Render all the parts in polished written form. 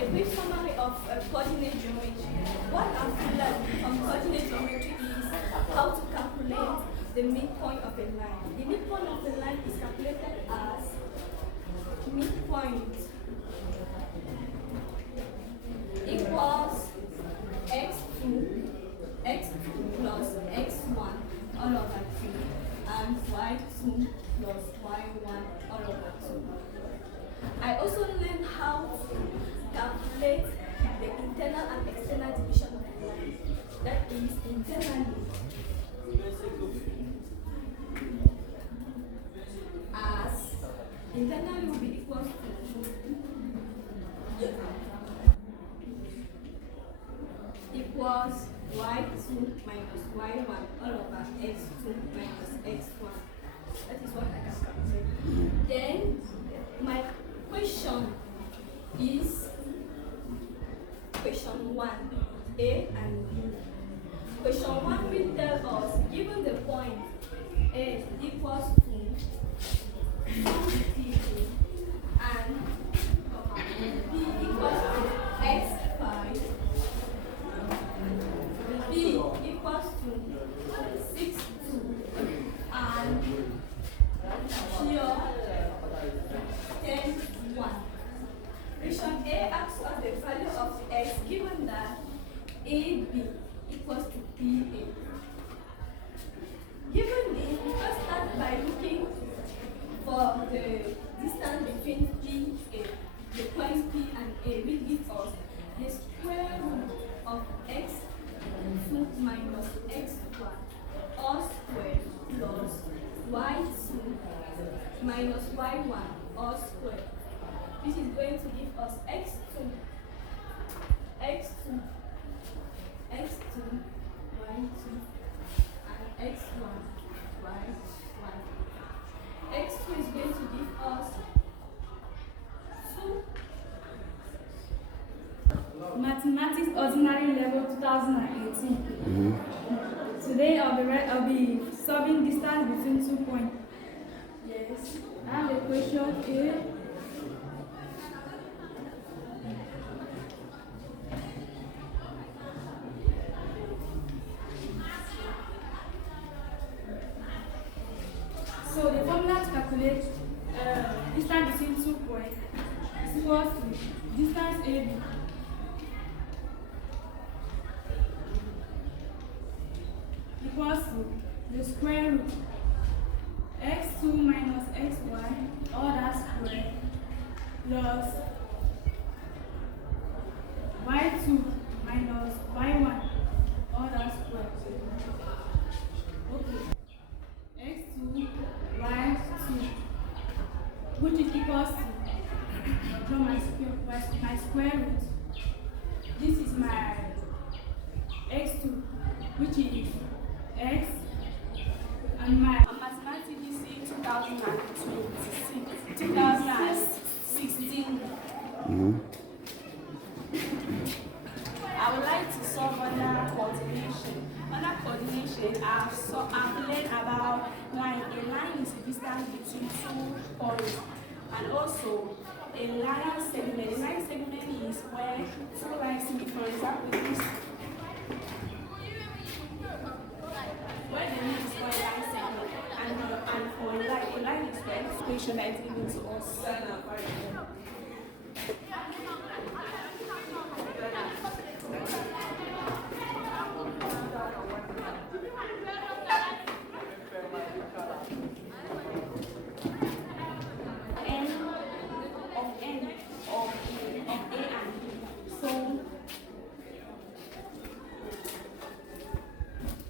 A brief summary of coordinate geometry. What I've learned from coordinate geometry is how to calculate the midpoint of a line. The midpoint of the line is calculated as midpoint equals x2 plus x1 all over 2 and y2 plus y1 all over 2. I also learned how to calculate the internal and external division of the line. That is, internally will be equal to equals y2 minus y1 all over x2 minus x1. That is what I can calculate. Then my question is question 1, A and B. Question 1 will tell us, given the point A equals to 2 and B equals to x5, B equals to 6, 2, and here 10, 1. Question A asks us the value of x given that AB equals to BA. Given this, we first start by looking for the distance between P and A. The points P and A will give us the square root of x2 minus x1 all squared plus y2 minus y1 all squared. This is going to give us x2, y2, and x1, y1. x2 is going to give us 2. Mathematics Ordinary Level 2018. Today I'll be solving distance between 2 points. Yes. And the question is, so the formula to calculate distance between 2 points is equal to distance AB equals to the square root x2 minus x1 all that square plus y2 minus y1 all that square. Okay. x2 y2 which is equals to draw my square root. This is my x2 which is x and my mathematics 2016. I would like to solve under coordination. Under coordination, I've learned about line. A line is a distance between 2 points, and also a line segment. A line segment is where 2 lines meet. For example, this. Where the meet is for a line segment, and for a line is where the equation that is given to us.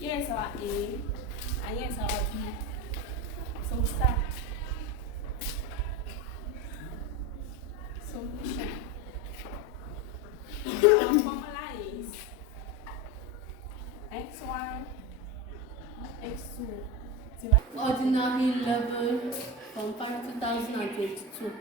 Here's our A and here's our B. So we start. Solution. Our formula is x1, x2. Ordinary level from 2022.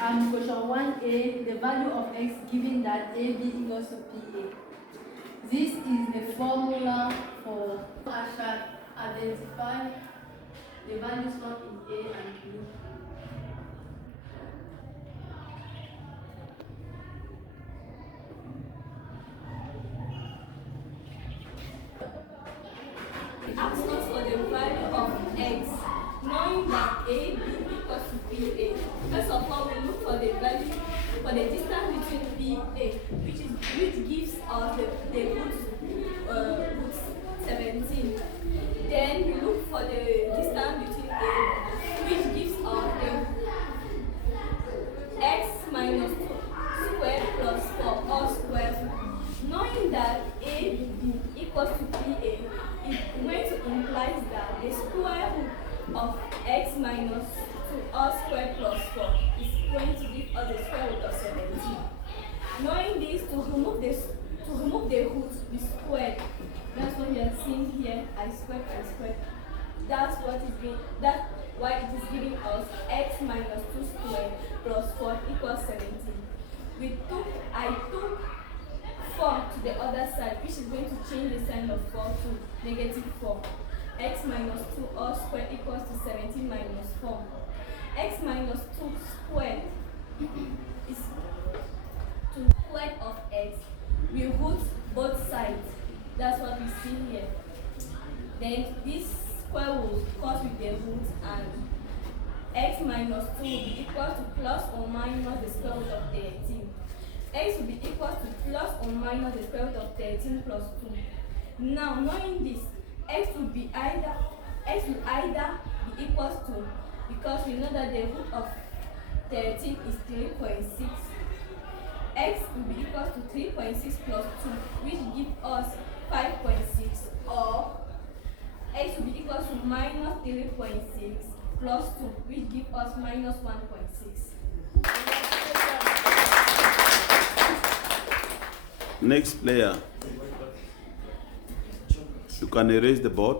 And question 1A, the value of x given that AB equals to PA. This is the formula for I shall identify the values found in A and B. AB equals to BA. First of all, we look for the value for the distance between BA, which gives us the root 17. Then we look for the distance between A, which gives us the x minus 2 squared plus 4 all squared. Knowing that AB equals to BA, it going to imply that the square root of x minus 2 all squared plus 4 is going to give us the square root of 17. Knowing this, to remove the root, we squared. That's what we are seeing here. I squared. That's why it is giving us x minus 2 squared plus 4 equals 17. I took 4 to the other side, which is going to change the sign of 4 to negative 4. X minus 2 all squared equals to 17 minus 4. X minus 2 squared is 2 squared of x. We root both sides. That's what we see here. Then this square will cut with the root, and x minus 2 will be equal to plus or minus the square root of 13. X will be equal to plus or minus the square root of 13 plus 2. Now, knowing this, x will either be equals to, because we know that the root of 13 is 3.6. X will be equal to 3.6 plus 2, which gives us 5.6, or x will be equal to minus 3.6 plus 2, which gives us minus 1.6. Next player. You can erase the board.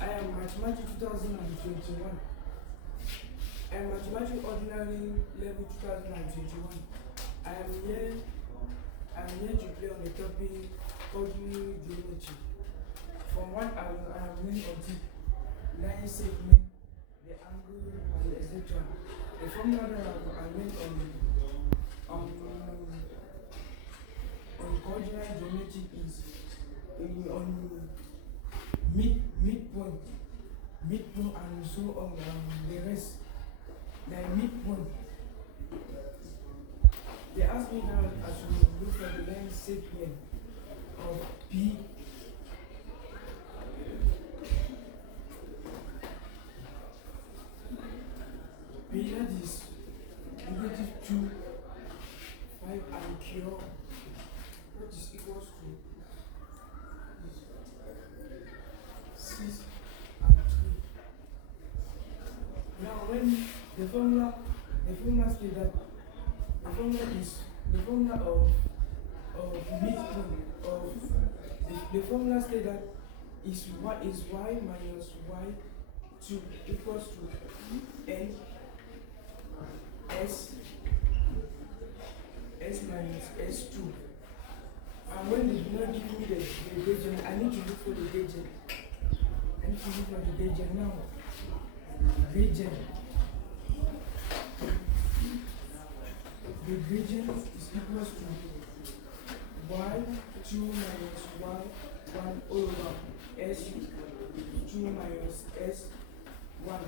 I am Mathematics 2021. I am Mathematics Ordinary Level 2021. I am here to play on the topic ordinary geometry. From what I have learned until line segment, the angle, and etc. The formula that I learned on coordinate geometry is on midpoint and so on, the rest. Like midpoint. They asked me now as we look at the line segment of P. P, that is negative 2, 5 and Q, which is equals to 6 and 3. Now when the formula states that the formula of midpoint of the formula states that is y minus y2 equals to n s minus s2. And when they do not give me the gradient, I need to look for the gradient. Now. Gradient. The gradient is equals to y2 minus y1 over s2 minus s1.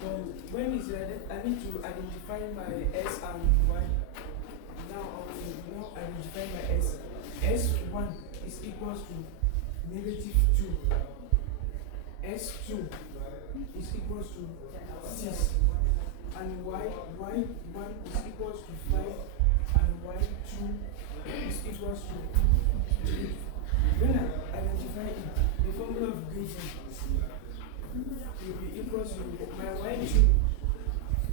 So when it's like that, I need to identify my s and y. Now I will identify my s. S1 is equals to negative 2. S2 is equals to 6. And y1 is equals to 5, and y2 is equals to 3. When I identify it, the formula of gradient will be equals to my y2.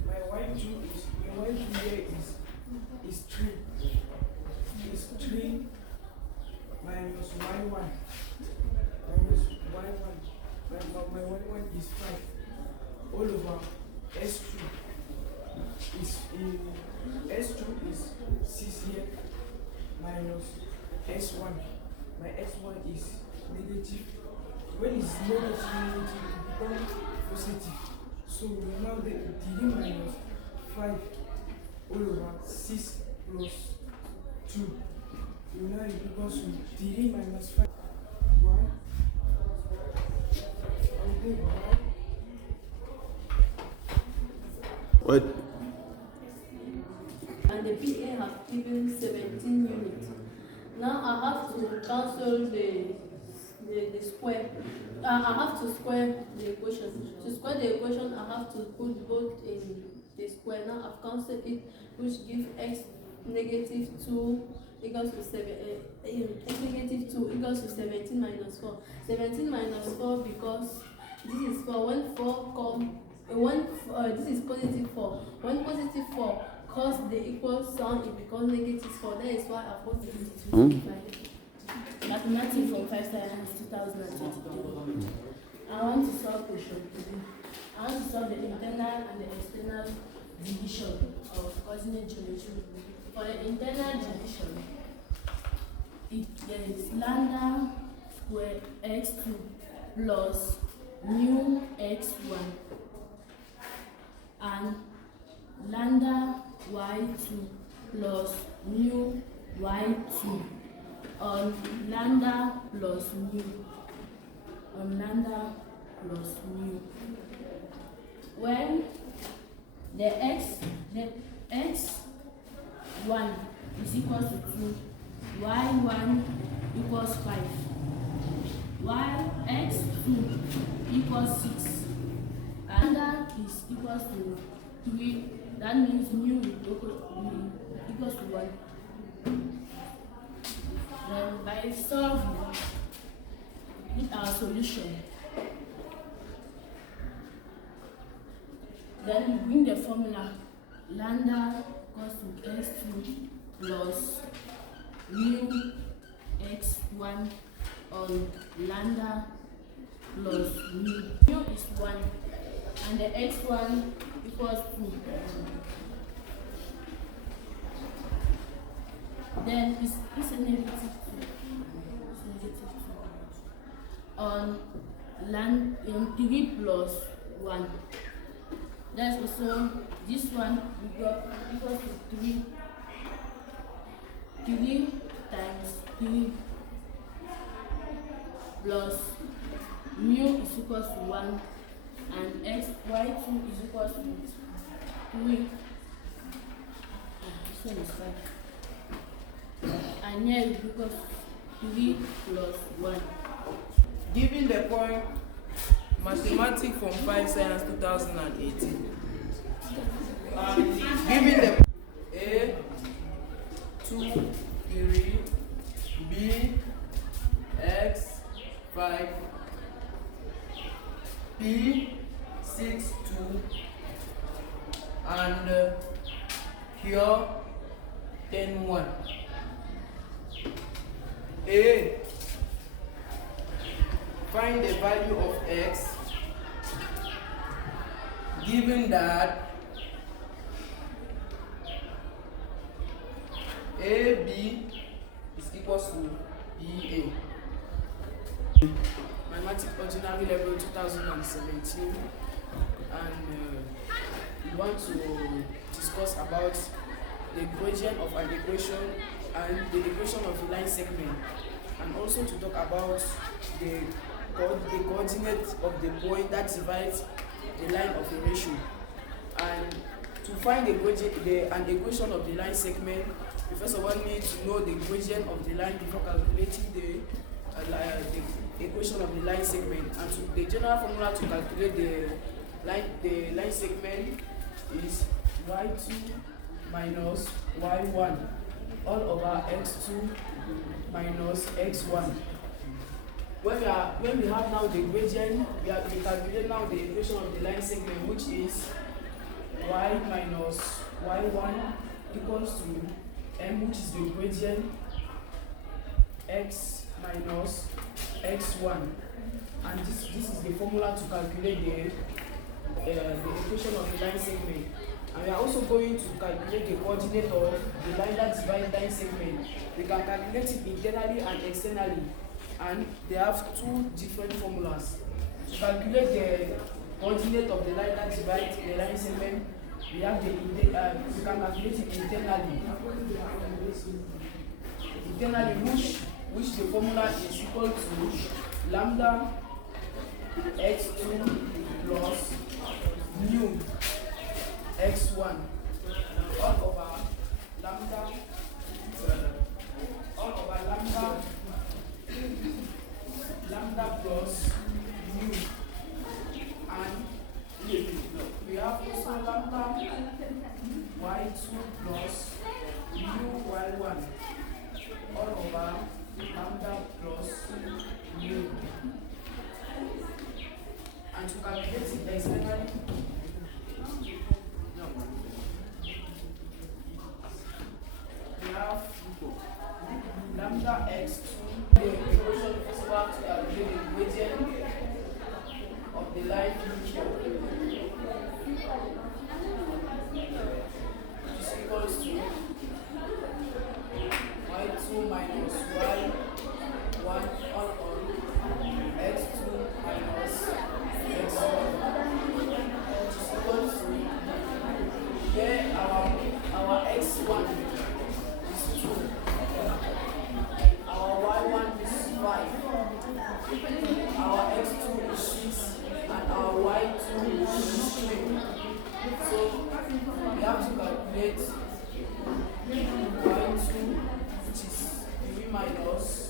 My y2 here is 3. Is 3 minus y1 minus y1. My y1 is 5 all over S2 is in S2 is 6 here minus S1. My S1 is negative. When it's negative, it becomes positive. So we now get 3 minus 5 all over 6 plus 2. We now it equals to 3 minus 5. 1 Wait. And the PA have given 17 units. Now I have to cancel the square. I have to square the equation. To square the equation, I have to put both in the square. Now I've cancelled it, which gives x negative 2 equals to 7. X negative 2 equals to 17 minus 4. 17 minus 4 because this is 4. When 4 come, this is positive 4. When positive 4 cause the equal sign, it becomes negative 4. That is why I put it into 5. Mathematics from 5 science 2023. I want to solve question 3. I want to solve the internal and the external division of coordinate geometry. For the internal division, there is lambda square x2 plus mu x1 and lambda y2 plus mu y2 on lambda plus mu on lambda plus mu. When the x1 is equal to 2, y1 equals 5, x2 equals 6, and lambda is equal to 3. That means mu equals to 1. Then by solving with our solution, then we bring the formula lambda equals to x2 plus mu x1 on lambda plus mu. Mu is 1 and the x1 equals 2. Then it's a negative 2. It's negative 2 on 3 plus 1. That's also this one we got equals to 3. 3 times 3 plus mu is equals to 1 and y2 is equals to 3. This one is 5. And here is equals to 3 plus 1. Given the point Mathematics from 5 Science 2018. Given the A 2 3 B X 5 P 6 2 and Q 10 1. A. Find the value of x given that AB is equals to BA. Mathematics ordinary level 2017, and we want to discuss about the gradient of an equation and the equation of a line segment, and also to talk about the coordinate of the point that divides the line of a ratio. And to find the gradient, an equation of the line segment, we first of all need to know the gradient of the line before calculating the equation of the line segment. And the general formula to calculate the line segment is y2 minus y1 all over x2 minus x1. When we have now the gradient, we calculate now the equation of the line segment, which is y minus y1 equals to m, which is the gradient, x minus x1, and this is the formula to calculate the equation of the line segment. And we are also going to calculate the coordinate of the line that divides line segment. We can calculate it internally and externally, and they have two different formulas. To calculate the coordinate of the line that divides the line segment, we have we can calculate it internally. Which the formula is equal to lambda x2 plus mu x1 all over lambda plus mu, and we have also lambda y2 plus mu y1 all over lambda plus mu. And to calculate it externally, we have lambda x2, the equation is about to calculate the gradient of the line feature, which is equals to y2 minus y1 all on x2 minus x1, which is equals to, here our x1 is 2, our y1 is 5, our x2 is 6, and our y2 is 3. So we have to calculate y2, which is 3 minus